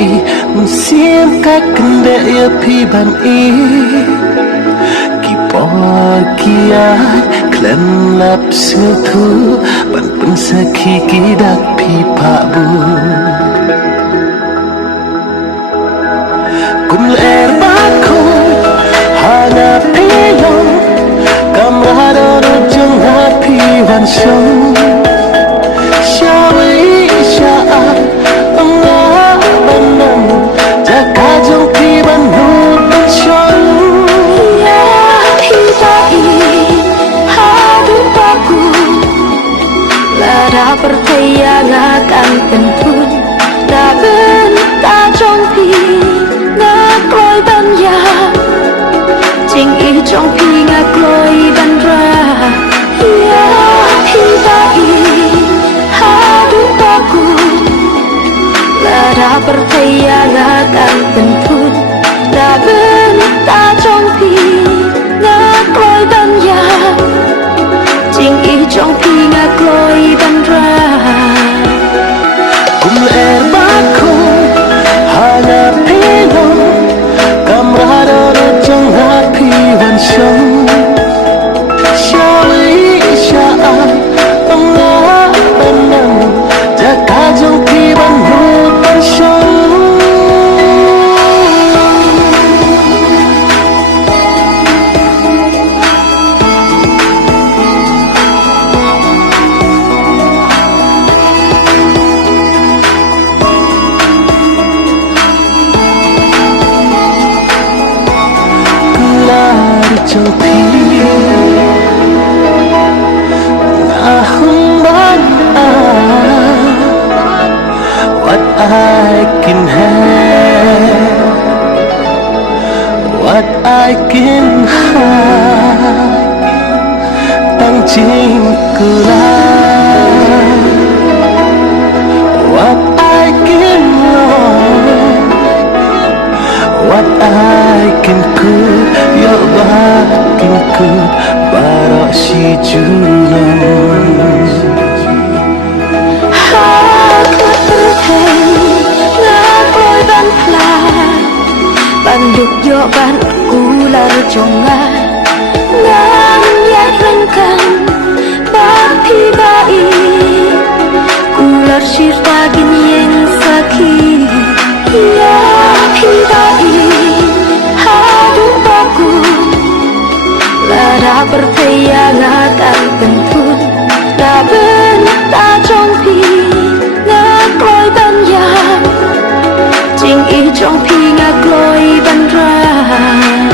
y mình xiêm cách cần để yêu phi bàn y kỳ bỏ kia klan lap siêu thu ban pun sakhi ki dak phi pha bu kum er ba ko hana pilong kamrado jung ha phi van song percaya akan tentu dah bentar trong pi ngak loi ban ya jing i trong pi ngak loi ban ra ya hi ba i hadu aku dah percaya akan tentu dah bentar trong pi ngak loi ban ya jing i trong pi ngak loi ban ra kum er ba ko hana pilong kamrado jung ha phi van song shawi sha ông na ban nam ja ka jung phi ban hu ban song trong pi ahum ban what I can have what I can have tăng chính cura what I can love what I can cook yo ba can cook bara si julong ha terthei ngak loi ban pla ban duk yo ban kular jonga ngan yat rengkan ban pi bai kular sirta gin yen sakhi ya pi bai hadu baku lara percaya akan tentu dah bentar trong pi ngak loi ban ya jing i trong pi ngak loi ban ra